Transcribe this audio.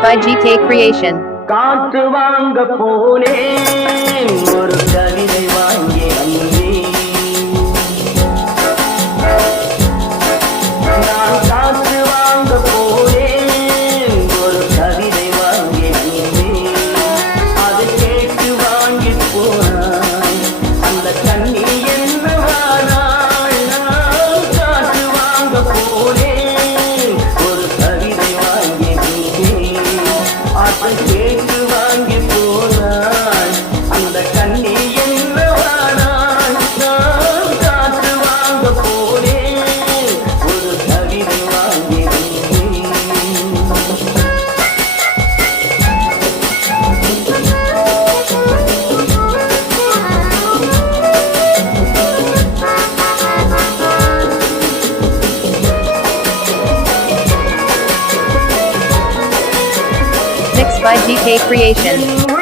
Mixed by GK Creation. காற்று வாங்க போனேன் ஒரு கவிதை வாங்கி வந்தேன். நான் காற்று வாங்க போனேன் ஒரு கவிதை வாங்கி வந்தேன். அதை கேட்டு வாங்கி போனான் அந்த கண்ணி என்னவானாள். நான் காற்று வாங்க போனேன் ஒரு கவிதை வாங்கி வந்தேன். அதை கேட்டு வாங்கி போனாள் அந்த கண்ணி என்னவானாள். நான் காற்று வாங்க போனேன் ஒரு கவிதை வாங்கி வந்தேன். Mixed by GK Creation.